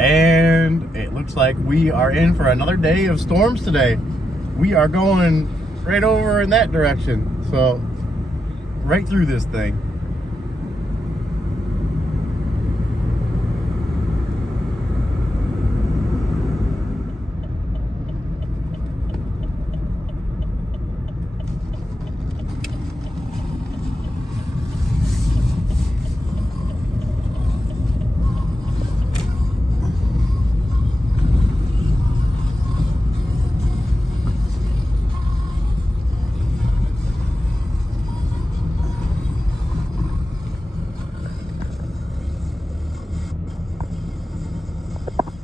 And it looks like we are in for another day of storms today. We are going right over in that direction, so right through this thing.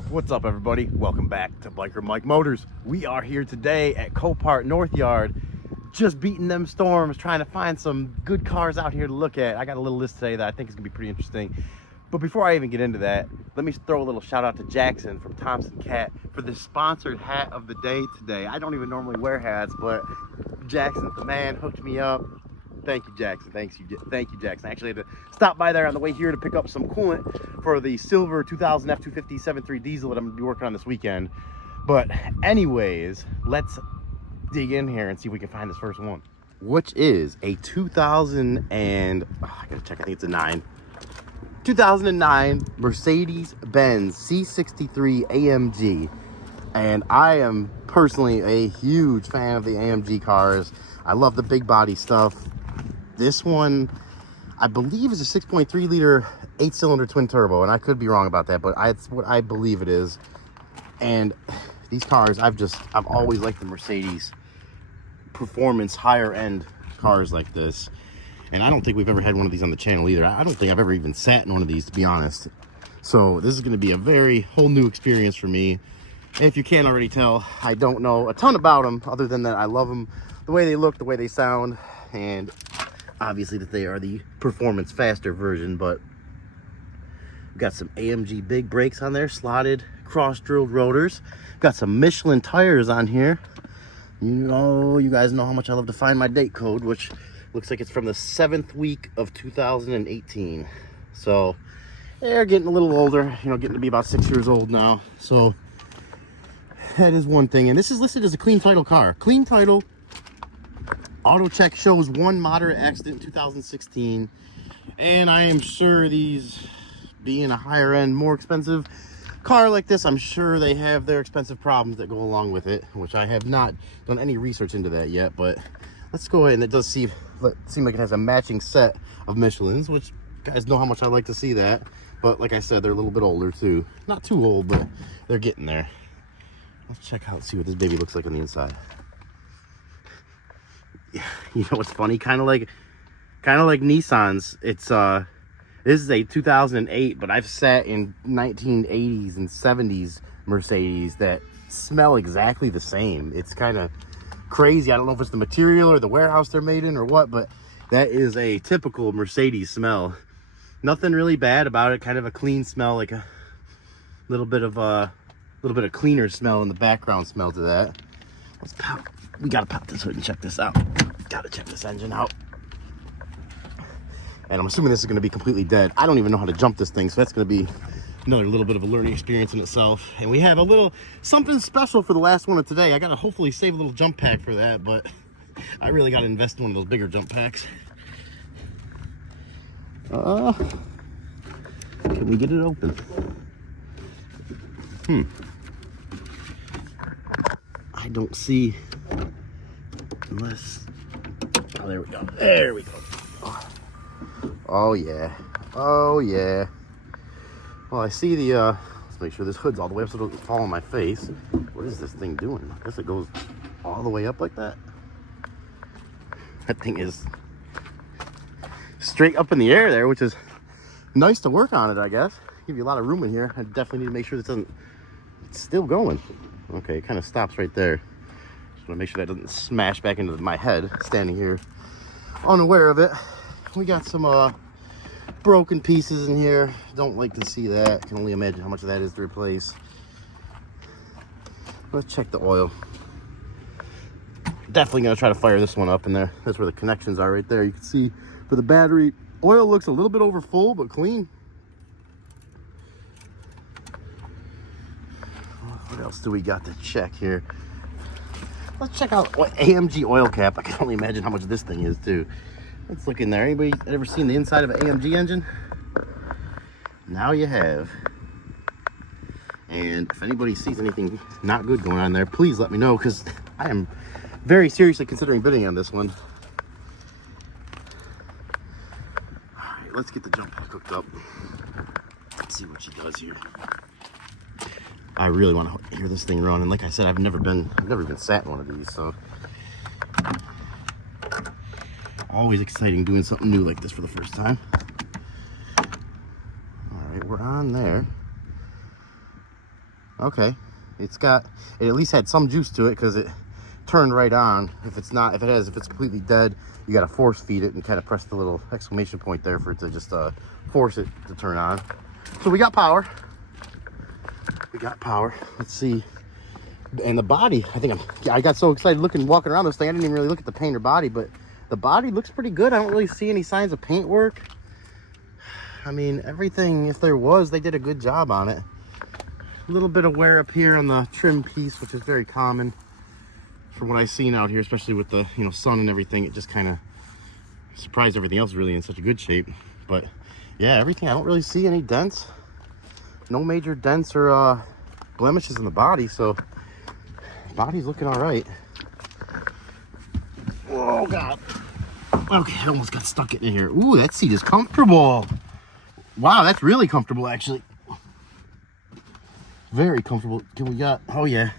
What's up, everybody? Welcome back to Biker Mike Motors. We are here today at Copart North Yard, just beating them storms, trying to find some good cars out here to look at. I got a little list today that I think is gonna be pretty interesting. But before I even get into that, let me throw a little shout out to Jackson from Thompson Cat for the sponsored hat of the day today. I don't even normally wear hats, but Jackson, the man, hooked me up. Thank you, Jackson. Thank you, Jackson. I actually had to stop by there on the way here to pick up some coolant for the silver 2000 F250 7.3 diesel that I'm gonna be working on this weekend. But anyways, let's dig in here and see if we can find this first one, which is a 2000 and I gotta check. I think it's a 2009 Mercedes-Benz C63 AMG. And I am personally a huge fan of the AMG cars. I love the big body stuff. This one, I believe, is a 6.3 liter 8-cylinder twin turbo, and I could be wrong about that, but it's what I believe it is. And these cars, I've always liked the Mercedes performance, higher end cars like this. And I don't think we've ever had one of these on the channel either. I don't think I've ever even sat in one of these, to be honest. So this is going to be a whole new experience for me. And if you can't already tell, I don't know a ton about them, other than that I love them, the way they look, the way they sound, and obviously that they are the performance faster version. But we've got some AMG big brakes on there, slotted cross-drilled rotors. Got some Michelin tires on here. You guys know how much I love to find my date code, which looks like it's from the 7th week of 2018. So they're getting a little older, getting to be about 6 years old now. So that is one thing. And this is listed as a clean title car. Clean title. Auto check shows one moderate accident in 2016. And I am sure these, being a higher end, more expensive car like this, I'm sure they have their expensive problems that go along with it, which I have not done any research into that yet. But let's go ahead, and it does seem like it has a matching set of Michelins, which you guys know how much I like to see that. But like I said, they're a little bit older too. Not too old, but they're getting there. Let's check out, see what this baby looks like on the inside. Yeah, you know what's funny? Kind of like Nissans. It's this is a 2008, but I've sat in 1980s and 70s Mercedes that smell exactly the same. It's kind of crazy. I don't know if it's the material or the warehouse they're made in or what, but that is a typical Mercedes smell. Nothing really bad about it. Kind of a clean smell, like a little bit of cleaner smell in the background smell to that. Let's pop. We gotta pop this hood and check this out. Gotta check this engine out. And I'm assuming this is gonna be completely dead. I don't even know how to jump this thing, so that's gonna be another little bit of a learning experience in itself. And we have a little something special for the last one of today. I gotta hopefully save a little jump pack for that, but I really gotta invest in one of those bigger jump packs. Can we get it open? I don't see, unless, oh, there we go. There we go. Oh yeah. Oh yeah. Well, I see the, let's make sure this hood's all the way up so it doesn't fall on my face. What is this thing doing? I guess it goes all the way up like that. That thing is straight up in the air there, which is nice to work on it, I guess. Give you a lot of room in here. I definitely need to make sure this doesn't, it's still going. Okay, it kind of stops right there. Just want to make sure that doesn't smash back into my head, standing here unaware of it. We got some broken pieces in here. Don't like to see that. Can only imagine how much of that is to replace. Let's check the oil. Definitely gonna try to fire this one up in there. That's where the connections are right there. You can see for the battery, oil looks a little bit over full, but clean. else do we got to check here? Let's check out AMG oil cap. I can only imagine how much this thing is too. Let's look in there. Anybody ever seen the inside of an AMG engine? Now you have. And if anybody sees anything not good going on there, please let me know, because I am very seriously considering bidding on this one. All right, let's get the jump block hooked up. Let's see what she does here. I really want to hear this thing run, and like I said, I've never been sat in one of these, so always exciting doing something new like this for the first time. All right, we're on there. Okay, it at least had some juice to it, because it turned right on. If it's completely dead, you got to force feed it and kind of press the little exclamation point there for it to just force it to turn on. So we got power. Let's see. And the body, I got so excited walking around this thing, I didn't even really look at the paint or body, but the body looks pretty good. I don't really see any signs of paint work. I mean, everything, if there was, they did a good job on it. A little bit of wear up here on the trim piece, which is very common from what I've seen out here, especially with the sun and everything. It just kind of surprised everything else really in such a good shape. But yeah, everything, I don't really see any dents. No major dents or blemishes in the body, so the body's looking all right. Oh God. Okay, I almost got stuck in here. Ooh, that seat is comfortable. Wow, that's really comfortable actually. Very comfortable. Oh yeah,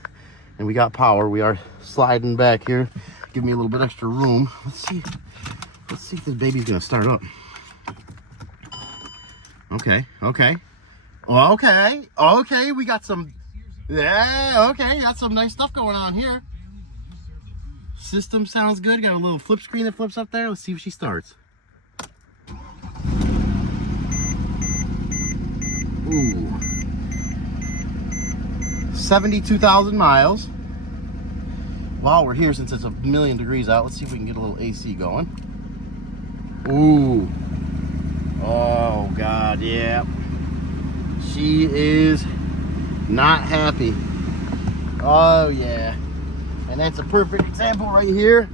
and we got power. We are sliding back here. Give me a little bit extra room. Let's see if this baby's gonna start up. Okay, we got some, got some nice stuff going on here. System sounds good. Got a little flip screen that flips up there. Let's see if she starts. Ooh. 72,000 miles. While we're here, since it's 1,000,000 degrees out, let's see if we can get a little AC going. Ooh. Oh God, yeah. She is not happy. Oh yeah. And that's a perfect example right here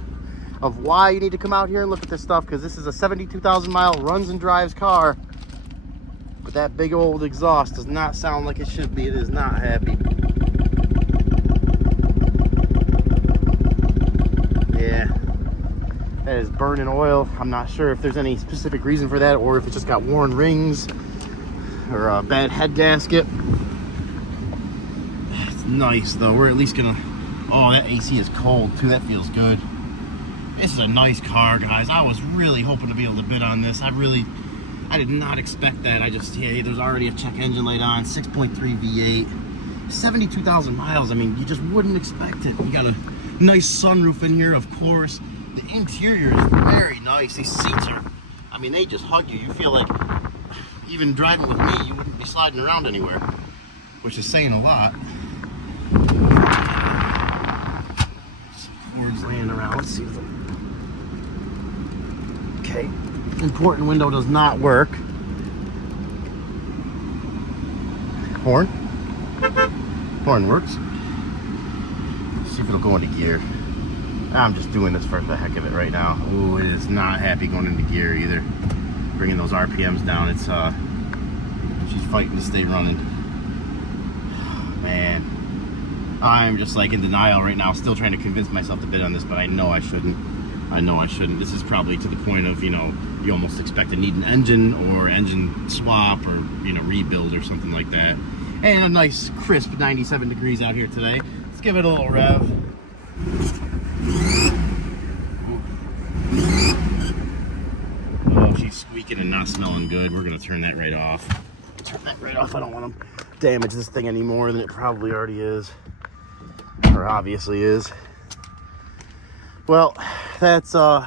of why you need to come out here and look at this stuff, because this is a 72,000 mile runs and drives car. But that big old exhaust does not sound like it should be. It is not happy. Yeah. That is burning oil. I'm not sure if there's any specific reason for that, or if it's just got worn rings or a bad head gasket. It's nice though. We're at least gonna, oh, that AC is cold too. That feels good. This is a nice car, guys. I was really hoping to be able to bid on this. I did not expect that. There's already a check engine light on, 6.3 V8, 72,000 miles. I mean, you just wouldn't expect it. You got a nice sunroof in here, of course. The interior is very nice. These seats are, I mean, they just hug you. You feel like even driving with me, you wouldn't be sliding around anywhere, which is saying a lot. Some cords laying around. Let's see. Okay. Important window does not work. Horn works. Let's see if it'll go into gear. I'm just doing this for the heck of it right now. Ooh, it is not happy going into gear either. Bringing those RPMs down. It's she's fighting to stay running. Man, I'm just like in denial right now. Still trying to convince myself to bid on this, but I know I shouldn't. This is probably to the point of, you almost expect to need an engine or engine swap or, rebuild or something like that. And a nice crisp 97 degrees out here today. Let's give it a little rev. Oh, she's squeaking and not smelling good. We're going to turn that right off. I don't want to damage this thing any more than it probably already is. Or obviously is. Well, that's going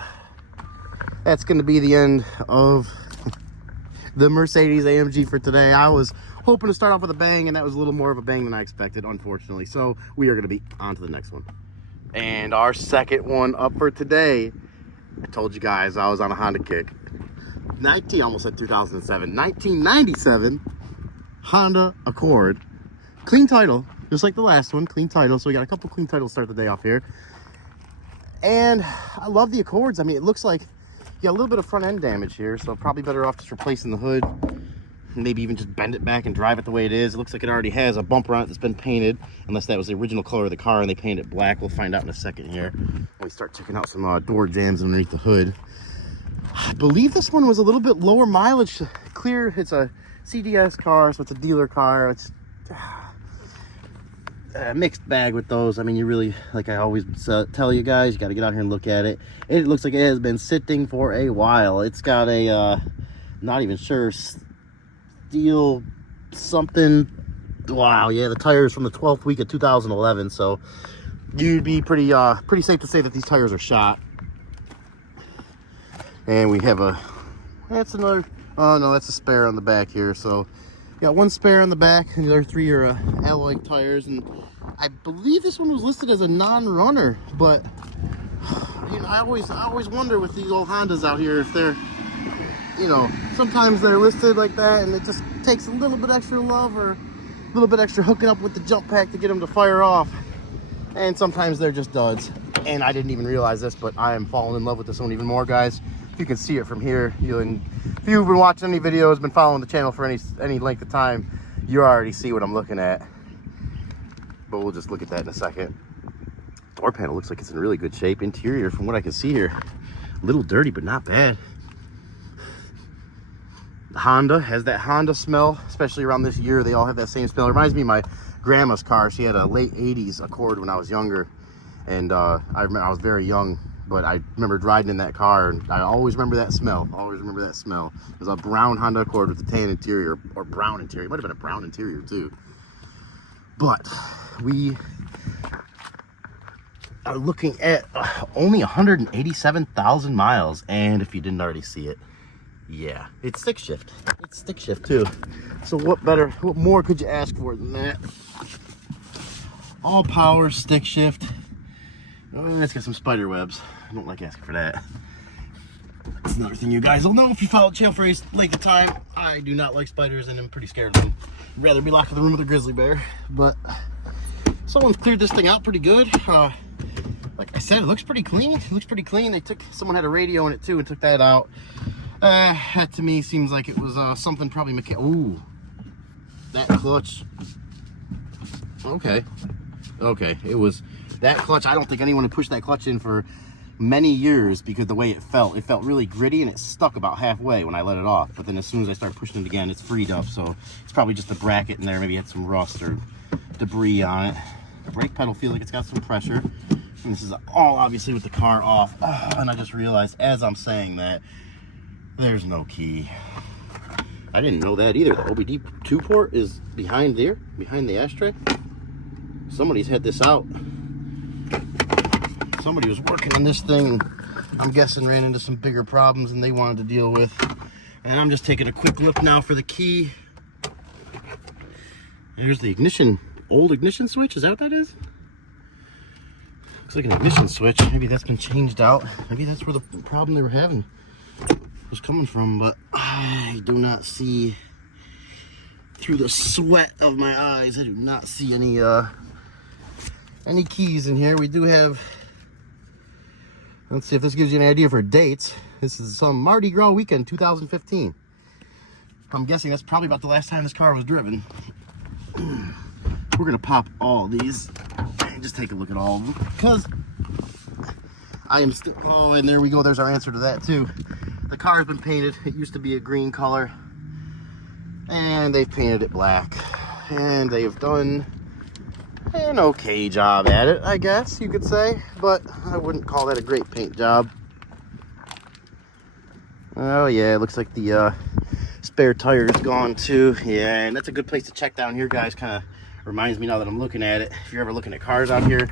to be the end of the Mercedes AMG for today. I was hoping to start off with a bang, and that was a little more of a bang than I expected, unfortunately. So we are going to be on to the next one. And our second one up for today, I told you guys I was on a Honda kick. 1997, 1997 Honda Accord. Clean title, just like the last one, clean title. So we got a couple clean titles to start the day off here. And I love the Accords. I mean, it looks like you got a little bit of front end damage here, so probably better off just replacing the hood. Maybe even just bend it back and drive it the way it is. It looks like it already has a bumper on it that's been painted, unless that was the original color of the car and they painted it black. We'll find out in a second here when we start checking out some door jams underneath the hood. I believe this one was a little bit lower mileage. Clear, it's a CDS car, so it's a dealer car. It's a mixed bag with those. I mean, you really, like I always tell you guys, you got to get out here and look at it. It looks like it has been sitting for a while. It's got a, not even sure, steel something. Wow, yeah, the tires from the 12th week of 2011, so you'd be pretty safe to say that these tires are shot. And we have that's another, oh no, that's a spare on the back here. So got one spare on the back and the other 3 are alloy tires. And I believe this one was listed as a non-runner, but you know, I always wonder with these old Hondas out here if they're, you know, sometimes they're listed like that and it just takes a little bit extra love or a little bit extra hooking up with the jump pack to get them to fire off. And sometimes they're just duds. And I didn't even realize this, but I am falling in love with this one even more, guys. You can see it from here. If you've been watching any videos, been following the channel for any length of time, you already see what I'm looking at. But we'll just look at that in a second. Door panel looks like it's in really good shape. Interior, from what I can see here, a little dirty, but not bad. The Honda has that Honda smell, especially around this year. They all have that same smell. It reminds me of my grandma's car. She had a late 80s Accord when I was younger. And I remember I was very young, but I remember riding in that car, and I always remember that smell. Always remember that smell. It was a brown Honda Accord with a tan interior, or brown interior. It might have been a brown interior too. But we are looking at only 187,000 miles, and if you didn't already see it, yeah, it's stick shift. It's stick shift too. So what more could you ask for than that? All power stick shift. Oh, let's get some spider webs. I don't like asking for that. That's another thing you guys will know if you follow the channel for any length of time. I do not like spiders and I'm pretty scared of them. I'd rather be locked in the room with a grizzly bear. But someone's cleared this thing out pretty good. Like I said, it looks pretty clean. It looks pretty clean. Someone had a radio in it too and took that out. That to me seems like it was something probably mechanical. Ooh, that clutch. Okay, it was that clutch. I don't think anyone had pushed that clutch in for many years because the way it felt really gritty and it stuck about halfway when I let it off. But then as soon as I start pushing it again, it's freed up. So it's probably just a bracket in there. Maybe it had some rust or debris on it. The brake pedal feels like it's got some pressure. And this is all obviously with the car off. Oh, and I just realized as I'm saying that, there's no key. I didn't know that either. The OBD2 port is behind there, behind the ashtray. Somebody's had this out. Somebody was working on this thing, I'm guessing ran into some bigger problems than they wanted to deal with. And I'm just taking a quick look now for the key. There's the ignition, old ignition switch. Is that what that is? Looks like an ignition switch. Maybe that's been changed out. Maybe that's where the problem they were having was coming from, but I do not see, through the sweat of my eyes, I do not see any keys in here. We do have, let's see if this gives you an idea for dates. This is some Mardi Gras weekend 2015. I'm guessing that's probably about the last time this car was driven. We're gonna pop all these and just take a look at all of them because I am still, oh, and there we go, there's our answer to that too. The car has been painted. It used to be a green color and they've painted it black, and they've done an okay job at it, I guess you could say, but I wouldn't call that a great paint job. Oh yeah, it looks like the spare tire is gone too. Yeah, and that's a good place to check down here, guys. Kind of reminds me now that I'm looking at it, if you're ever looking at cars out here,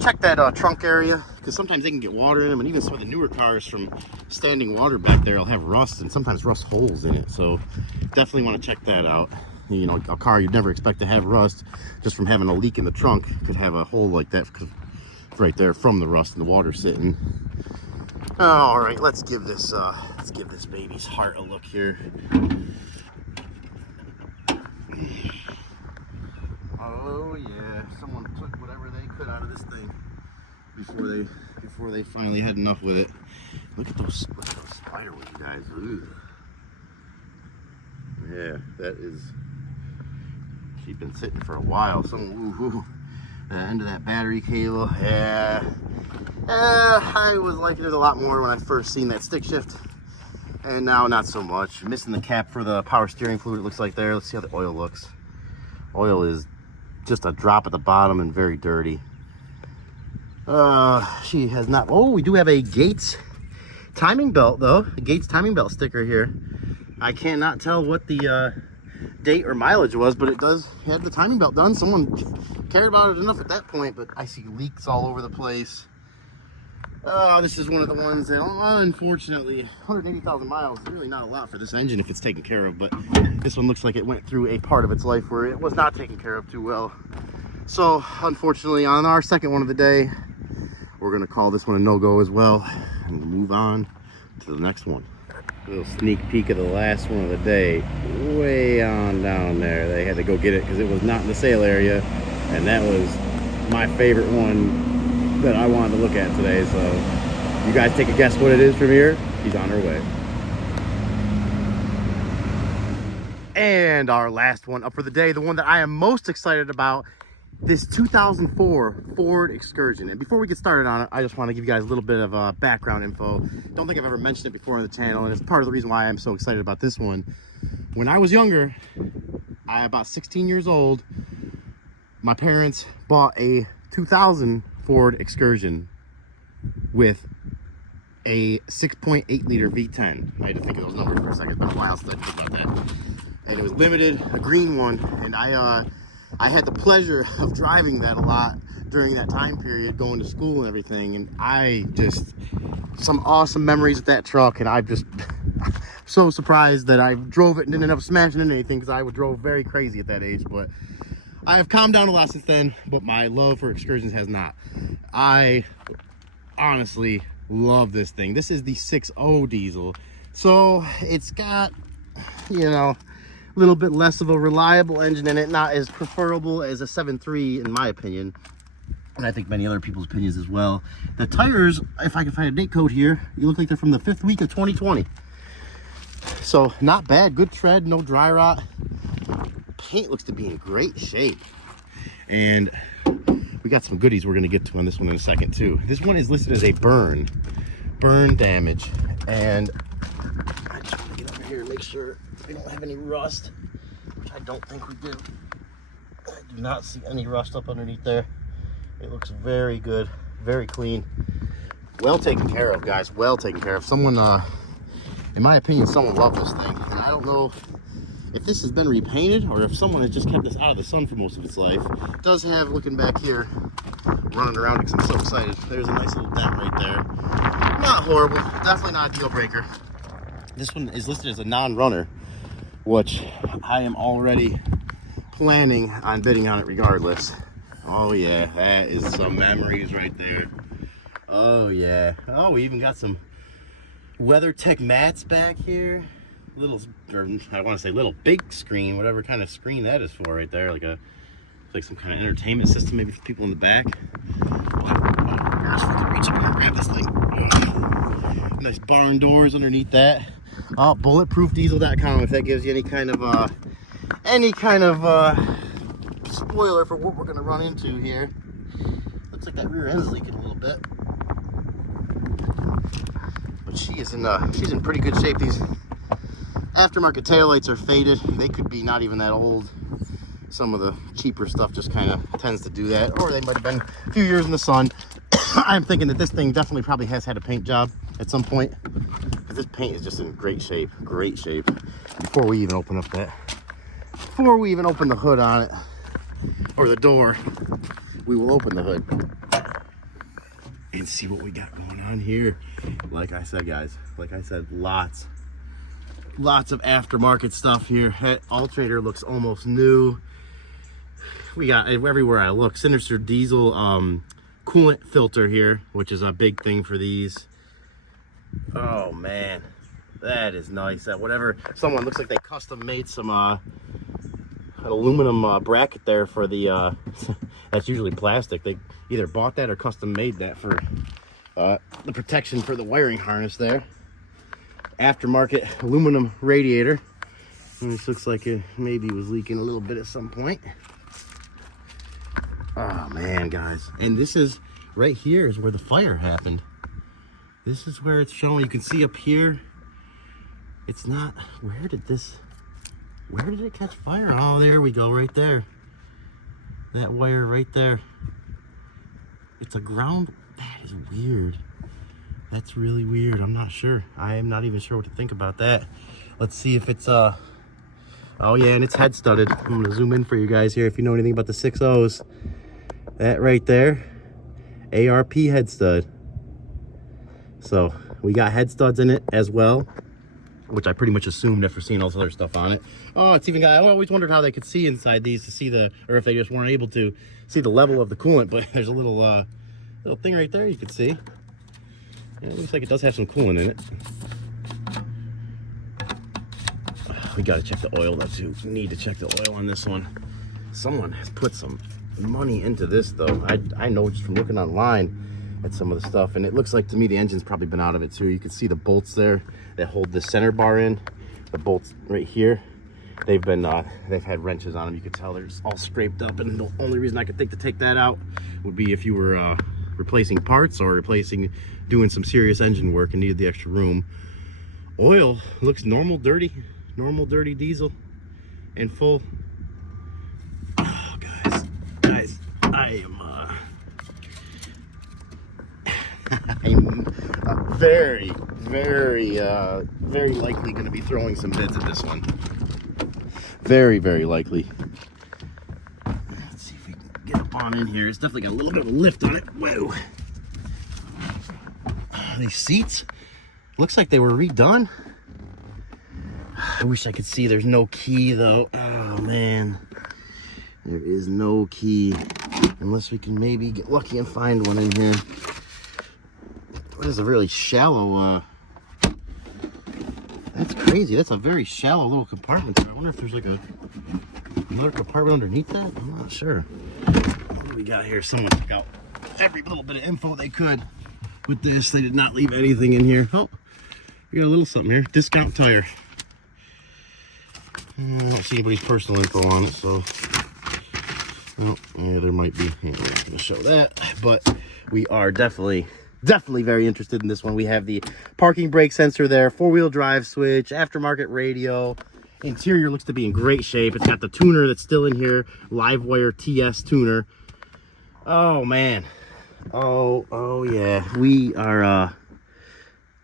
check that trunk area, because sometimes they can get water in them, and even some of the newer cars from standing water back there will have rust, and sometimes rust holes in it. So definitely want to check that out. You know, a car you'd never expect to have rust just from having a leak in the trunk could have a hole like that right there from the rust and the water sitting. All right, let's give this baby's heart a look here. Oh yeah. someone took whatever they could out of this thing before they finally had enough with it. Look at those spider wings, guys. Ugh. Yeah, that is. She's been sitting for a while. The end of that battery cable. Yeah. I was liking it a lot more when I first seen that stick shift, and now not so much. Missing the cap for the power steering fluid, it looks like there. Let's see how the oil looks. Oil is just a drop at the bottom and very dirty. She has not. Oh, we do have a Gates timing belt though. A Gates timing belt sticker here. I cannot tell what the date or mileage was, but it does have the timing belt done. Someone cared about it enough at that point, but I see leaks all over the place. This is one of the ones that, unfortunately, 180,000 miles is really not a lot for this engine if it's taken care of, but this one looks like it went through a part of its life where it was not taken care of too well. So, unfortunately, on our second one of the day, we're going to call this one a no-go as well and move on to the next one. A little sneak peek of the last one of the day, way on down there. They had to go get it because it was not in the sale area, and that was my favorite one that I wanted to look at today. So you guys take a guess what it is from here. She's on her way. And our last one up for the day, the one that I am most excited about, this 2004 Ford Excursion. And before we get started on it, I just want to give you guys a little bit of background info. Don't think I've ever mentioned it before on the channel, and it's part of the reason why I'm so excited about this one. When I was younger, about 16 years old, my parents bought a 2000 Ford Excursion with a 6.8 liter V10. I had to think of those numbers for a second. It's been a while since I thought about that. And it was limited, a green one, and I had the pleasure of driving that a lot during that time period, going to school and everything. And some awesome memories with that truck, and I'm just so surprised that I drove it and didn't end up smashing into anything, because I drove very crazy at that age. But I have calmed down a lot since then, but my love for Excursions has not. I honestly love this thing. This is the 6.0 diesel, so it's got, you know, a little bit less of a reliable engine in it, not as preferable as a 7.3 in my opinion, and I think many other people's opinions as well. The tires, if I can find a date code here, you look like they're from the 5th week of 2020, so not bad. Good tread, no dry rot. Paint looks to be in great shape, and we got some goodies we're going to get to on this one in a second too. This one is listed as a burn damage, and I just want to get over here and make sure we don't have any rust, which I don't think we do. I do not see any rust up underneath there. It looks very good, very clean, well taken care of, guys. Well taken care of. Someone, in my opinion, someone loved this thing, and I don't know if this has been repainted or if someone has just kept this out of the sun for most of its life. It does have, looking back here, running around because I'm so excited, there's a nice little dent right there. Not horrible, definitely not a deal breaker. This one is listed as a non-runner, which I am already planning on bidding on it regardless. Oh yeah, that is some memories right there. Oh yeah. Oh, we even got some WeatherTech mats back here. Little, or I want to say little big screen, whatever kind of screen that is for right there, like some kind of entertainment system maybe for people in the back. Gosh, if I could reach up and grab this thing. Nice barn doors underneath that. Bulletproofdiesel.com if that gives you any kind of spoiler for what we're going to run into here. Looks like that rear end's leaking a little bit, but she's in pretty good shape. These aftermarket taillights are faded. They could be not even that old. Some of the cheaper stuff just kind of tends to do that, or they might have been a few years in the sun. I'm thinking that this thing definitely probably has had a paint job at some point, because this paint is just in great shape, great shape. Before we even open the hood on it, or the door, we will open the hood and see what we got going on here. Like I said, guys, lots of aftermarket stuff here. That alternator looks almost new. We got, everywhere I look, Sinister diesel coolant filter here, which is a big thing for these. Oh man, that is nice. That whatever, someone looks like they custom made some an aluminum bracket there for the That's usually plastic. They either bought that or custom made that for the protection for the wiring harness there. Aftermarket aluminum radiator. And this looks like it maybe was leaking a little bit at some point. Oh man, guys. And this is right here is where the fire happened. This is where it's showing. You can see up here. It's not, where did it catch fire? Oh, there we go, right there. That wire right there. It's a ground, that is weird. That's really weird, I'm not sure. I am not even sure what to think about that. Let's see if it's, oh yeah, and it's head studded. I'm gonna zoom in for you guys here if you know anything about the 6.0s. That right there, ARP head stud. So we got head studs in it as well, which I pretty much assumed after seeing all this other stuff on it. Oh, it's even got, I always wondered how they could see inside these to see the, or if they just weren't able to see the level of the coolant, but there's a little little thing right there you can see. Yeah, it looks like it does have some coolant in it. We gotta check the oil though too. We need to check the oil on this one. Someone has put some money into this though. I know just from looking online at some of the stuff, and it looks like to me the engine's probably been out of it too. You can see the bolts there that hold the center bar in. The bolts right here, they've had wrenches on them. You could tell they're all scraped up, and the only reason I could think to take that out would be if you were replacing parts or doing some serious engine work and needed the extra room. Oil looks normal dirty diesel and full. Oh guys, I am I'm very likely going to be throwing some bids at this one. Very likely. Let's see if we can get up on in here. It's definitely got a little bit of a lift on it. Whoa. These seats, looks like they were redone. I wish I could see. There's no key though. Oh man, there is no key, unless we can maybe get lucky and find one in here. What is a really shallow, that's crazy. That's a very shallow little compartment there. I wonder if there's like another compartment underneath that. I'm not sure. What do we got here? Someone took out every little bit of info they could with this. They did not leave anything in here. Oh, we got a little something here. Discount tire. I don't see anybody's personal info on it, so. Well, yeah, there might be. I'm not going to show that, but we are definitely very interested in this one. We have the parking brake sensor there, 4-wheel drive switch, aftermarket radio. Interior looks to be in great shape. It's got the tuner that's still in here, Livewire TS tuner. Oh man, oh yeah, we are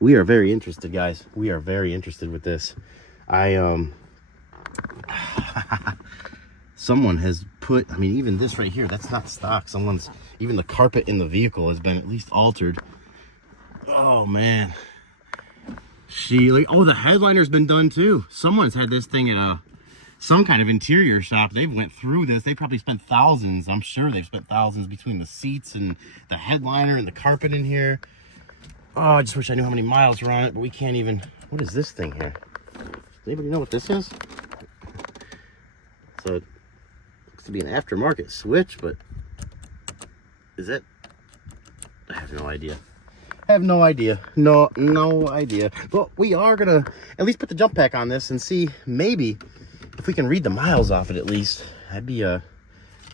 very interested, guys. We are very interested with this. Someone has put, I mean, even this right here, that's not stock. Even the carpet in the vehicle has been at least altered. Oh man. Oh, the headliner's been done too. Someone's had this thing at some kind of interior shop. They've went through this. They probably spent thousands. I'm sure they've spent thousands between the seats and the headliner and the carpet in here. Oh, I just wish I knew how many miles were on it, but we can't even. What is this thing here? Does anybody know what this is? So it looks to be an aftermarket switch, but is it? I have no idea. No idea. But we are gonna at least put the jump pack on this and see maybe if we can read the miles off it at least. That'd be a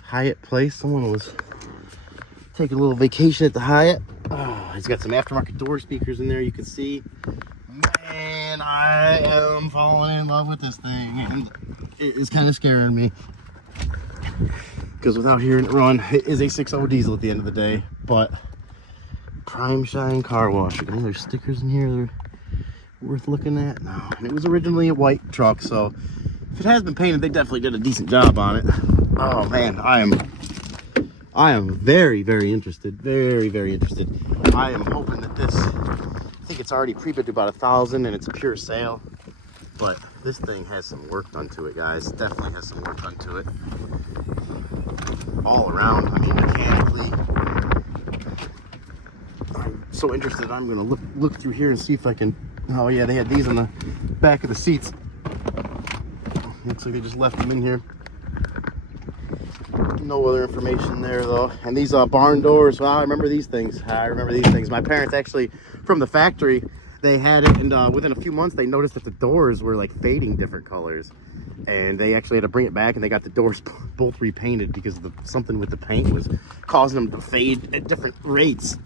Hyatt place. Someone was taking a little vacation at the Hyatt. Oh, he's got some aftermarket door speakers in there, you can see. Man, I am falling in love with this thing, and it is kind of scaring me. Because without hearing it run, it is a 6.0 diesel at the end of the day. But Prime Shine Car Wash. Any other stickers in here that are worth looking at? No. And it was originally a white truck, so if it has been painted, they definitely did a decent job on it. Oh man, I am very interested. Very interested. I am hoping that this, I think it's already pre-bid to about 1,000 and it's a pure sale. But this thing has some work done to it, guys. Definitely has some work done to it. All around, I mean, mechanically. I'm so interested, I'm gonna look through here and see if I can. Oh yeah, they had these on the back of the seats. Looks like they just left them in here. No other information there though. And these barn doors, well, I remember these things. My parents actually, from the factory, they had it, and within a few months they noticed that the doors were like fading different colors, and they actually had to bring it back, and they got the doors both repainted because something with the paint was causing them to fade at different rates.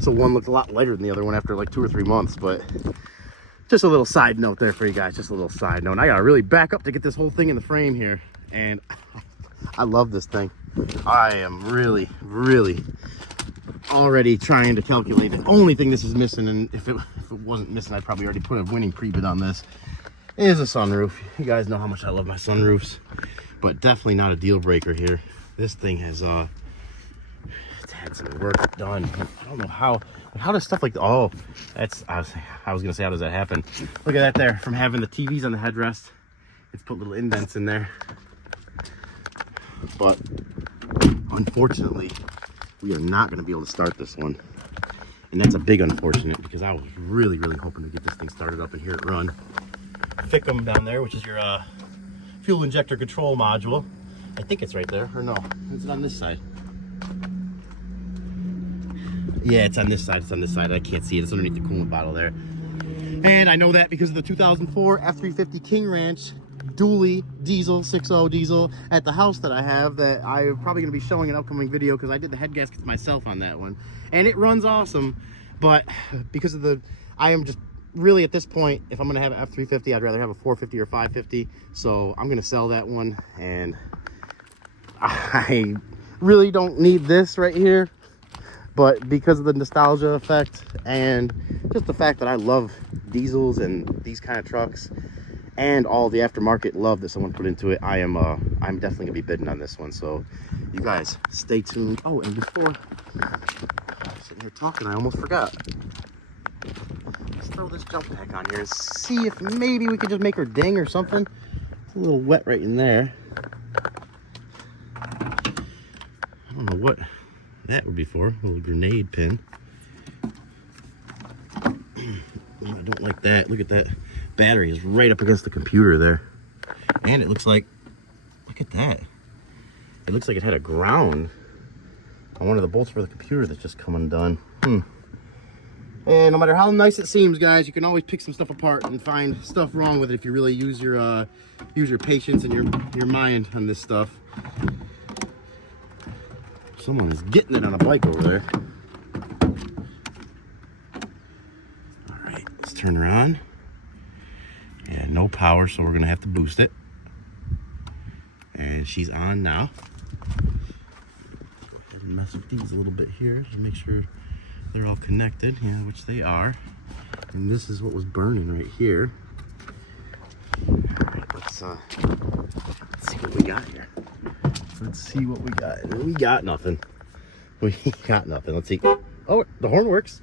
So one looked a lot lighter than the other one after like 2 or 3 months. But just a little side note there for you guys, just a little side note. And I gotta really back up to get this whole thing in the frame here, and I love this thing. I am really already trying to calculate. The only thing this is missing, and if it wasn't missing, I'd probably already put a winning pre-bid on this, is a sunroof. You guys know how much I love my sunroofs, but definitely not a deal breaker here. This thing has it's had some work done. I don't know how does stuff like, oh, that's, I was gonna say, how does that happen? Look at that there. From having the TVs on the headrest, it's put little indents in there. But unfortunately, we are not going to be able to start this one, and that's a big unfortunate, because I was really hoping to get this thing started up and hear it run. Fickum down there, which is your fuel injector control module. I think it's right there, or no, is it on this side? Yeah, it's on this side. I can't see it. It's underneath the coolant bottle there. And I know that because of the 2004 F350 King Ranch dually diesel, 6.0 diesel at the house that I have, that I'm probably going to be showing an upcoming video, because I did the head gaskets myself on that one, and it runs awesome. But because of I am just really at this point, if I'm going to have an F350, I'd rather have a 450 or 550. So I'm going to sell that one, and I really don't need this right here. But because of the nostalgia effect and just the fact that I love diesels and these kind of trucks, and all the aftermarket love that someone put into it, I'm definitely gonna be bidding on this one. So you guys stay tuned. Oh, and before I'm sitting here talking, I almost forgot. Let's throw this jump pack on here and see if maybe we could just make her ding or something. It's a little wet right in there. I don't know what that would be for. A little grenade pin. I don't like that. Look at that. Battery is right up against the computer there, and it looks like, look at that, it looks like it had a ground on one of the bolts for the computer that's just come undone. And no matter how nice it seems, guys, you can always pick some stuff apart and find stuff wrong with it if you really use your patience and your mind on this stuff. Someone is getting it on a bike over there. All right, let's turn her on. And no power, so we're gonna have to boost it. And she's on now. Mess with these a little bit here to make sure they're all connected, yeah, which they are. And this is what was burning right here. All right, let's see what we got here. Let's see what we got. We got nothing. We got nothing. Let's see. Oh, the horn works.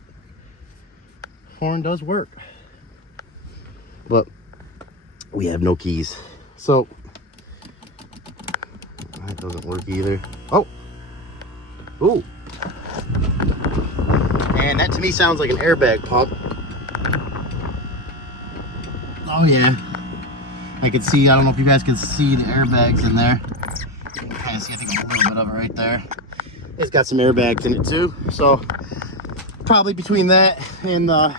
Horn does work. But we have no keys. So that doesn't work either. Oh. Ooh. And that to me sounds like an airbag pump. Oh yeah. I can see, I don't know if you guys can see the airbags in there. You can kind of see, I think, a little bit of it right there. It's got some airbags in it too. So probably between that and the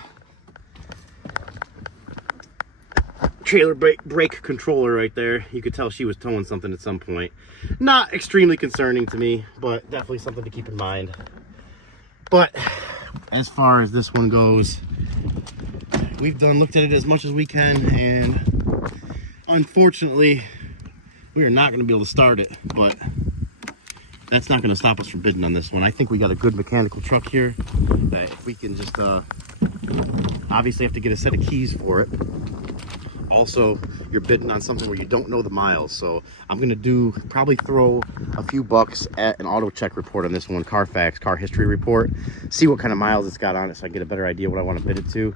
trailer brake controller right there, you could tell she was towing something at some point. Not extremely concerning to me, but definitely something to keep in mind. But as far as this one goes, we've looked at it as much as we can, and unfortunately we are not going to be able to start it. But that's not going to stop us from bidding on this one. I think we got a good mechanical truck here that if we can just obviously have to get a set of keys for it. Also, you're bidding on something where you don't know the miles, so I'm gonna probably throw a few bucks at an auto check report on this one, Carfax car history report, see what kind of miles it's got on it, so I can get a better idea what I want to bid it to.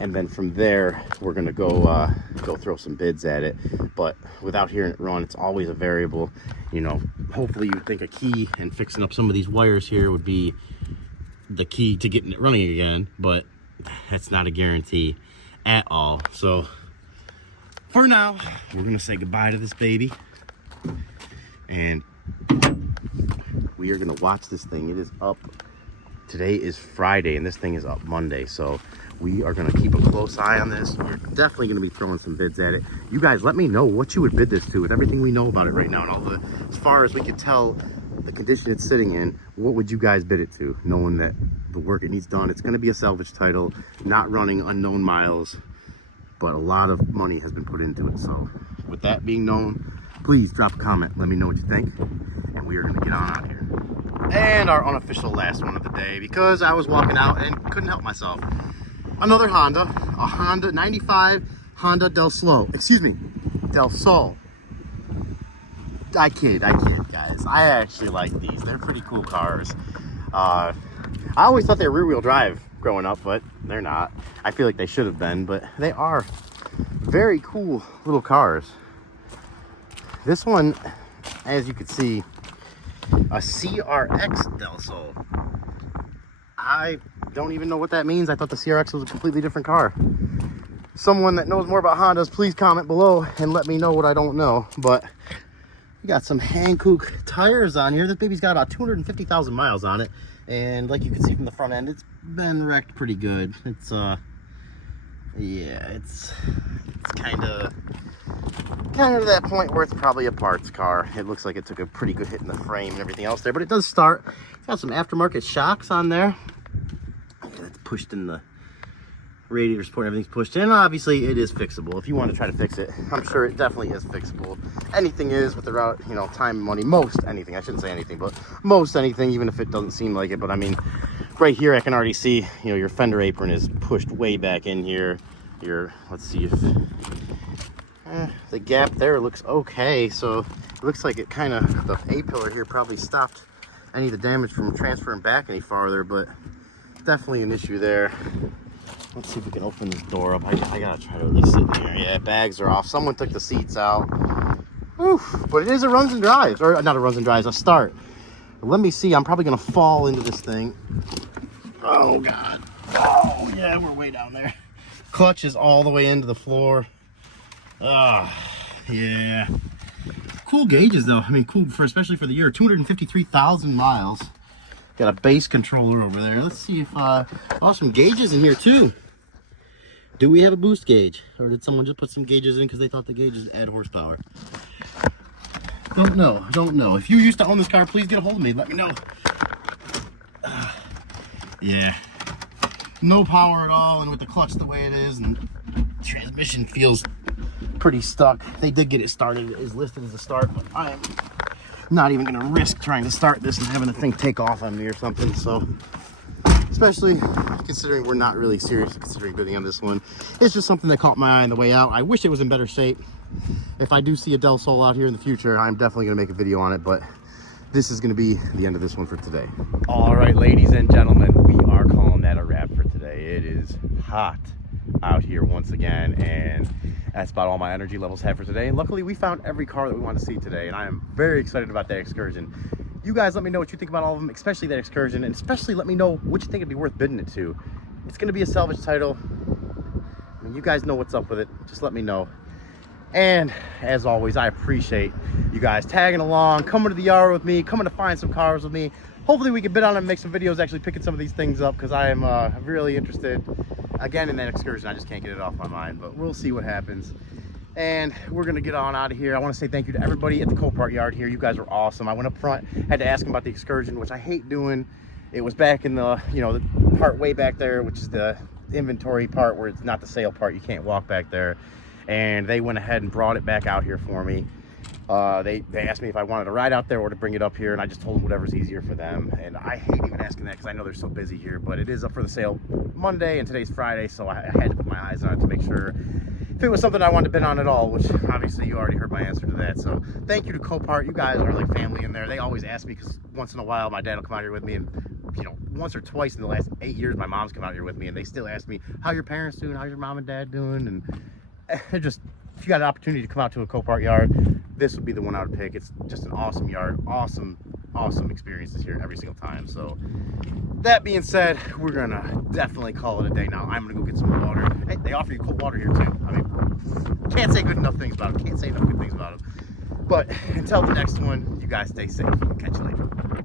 And then from there, we're gonna go throw some bids at it. But without hearing it run, it's always a variable. You know, hopefully you think a key and fixing up some of these wires here would be the key to getting it running again, but that's not a guarantee at all. So for now, we're gonna say goodbye to this baby, and we are gonna watch this thing. It is up. Today is Friday, and this thing is up Monday, so we are gonna keep a close eye on this. We're definitely gonna be throwing some bids at it. You guys, let me know what you would bid this to with everything we know about it right now, and all the, as far as we can tell, the condition it's sitting in. What would you guys bid it to, knowing that the work it needs done? It's gonna be a salvage title, not running unknown miles, but a lot of money has been put into it. So with that being known, please drop a comment, let me know what you think, and we are gonna get on out here. And our unofficial last one of the day, because I was walking out and couldn't help myself. Another Honda, a Honda 95 Honda Del Sol. I kid, guys. I actually like these. They're pretty cool cars. I always thought they were rear-wheel drive growing up, but they're not. I feel like they should have been, but they are very cool little cars. This one, as you can see, a CRX Del Sol. I don't even know what that means. I thought the CRX was a completely different car. Someone that knows more about Hondas, please comment below and let me know what I don't know. But we got some Hankook tires on here. This baby's got about 250,000 miles on it, and like you can see from the front end, it's been wrecked pretty good. It's yeah, it's kind of to that point where it's probably a parts car. It looks like it took a pretty good hit in the frame and everything else there, but it does start. It's got some aftermarket shocks on there. It's pushed in, the radiator support, everything's pushed in. Obviously it is fixable if you want to try to fix it. I'm sure it definitely is fixable. Anything is, with the route, you know, time and money. Most anything, I shouldn't say anything, but most anything, even if it doesn't seem like it. But I mean, right here I can already see, you know, your fender apron is pushed way back in here. Let's see if the gap there looks okay. So it looks like it kind of, the A-pillar here probably stopped any of the damage from transferring back any farther, but definitely an issue there. Let's see if we can open this door up. I gotta try to at least sit in here. Yeah, bags are off. Someone took the seats out. Whew. But it is a runs and drives, or not a runs and drives, a start. Let me see. I'm probably gonna fall into this thing. Oh God. Oh yeah, we're way down there. Clutch is all the way into the floor. Yeah. Cool gauges though. I mean, cool for, especially for the year. 253,000 miles. Got a bass controller over there. Let's see if some gauges in here too. Do we have a boost gauge, or did someone just put some gauges in because they thought the gauges add horsepower? Don't know. If you used to own this car, please get a hold of me. Let me know. Yeah. No power at all, and with the clutch the way it is, and the transmission feels pretty stuck. They did get it started. It is listed as a start, but I am not even going to risk trying to start this and having the thing take off on me or something. So, especially considering we're not really seriously considering bidding on this one. It's just something that caught my eye on the way out. I wish it was in better shape. If I do see a Del Sol out here in the future, I'm definitely going to make a video on it, but this is going to be the end of this one for today. All right, ladies and gentlemen, we are calling that a wrap for today. It is hot out here once again, and that's about all my energy levels have for today. And luckily we found every car that we want to see today, and I am very excited about that Excursion. You guys let me know what you think about all of them, especially that Excursion, and especially let me know what you think it'd be worth bidding it to. It's going to be a salvage title. I mean, you guys know what's up with it. Just let me know. And as always, I appreciate you guys tagging along, coming to the yard with me, coming to find some cars with me. Hopefully we can bid on them and make some videos actually picking some of these things up, because I am really interested again in that Excursion. I just can't get it off my mind, but we'll see what happens. And we're gonna get on out of here. I want to say thank you to everybody at the Copart yard here. You guys were awesome. I went up front, had to ask them about the Excursion, which I hate doing. It was back in the, you know, the part way back there, which is the inventory part where it's not the sale part. You can't walk back there. And they went ahead and brought it back out here for me. They asked me if I wanted to ride out there or to bring it up here, and I just told them whatever's easier for them. And I hate even asking that because I know they're so busy here, but it is up for the sale Monday and today's Friday, so I had to put my eyes on it to make sure if it was something I wanted to bid on at all, which obviously you already heard my answer to that. So thank you to Copart. You guys are like family in there. They always ask me, because once in a while my dad will come out here with me, and you know, once or twice in the last 8 years my mom's come out here with me, and they still ask me, how your parents doing, how's your mom and dad doing? And just, if you got an opportunity to come out to a Copart yard, this would be the one I would pick. It's just an awesome yard, awesome experiences here every single time. So that being said, we're gonna definitely call it a day now. I'm gonna go get some water. Hey, they offer you cold water here too. I mean, can't say good enough things about them. Can't say enough good things about them. But until the next one, you guys stay safe. Catch you later.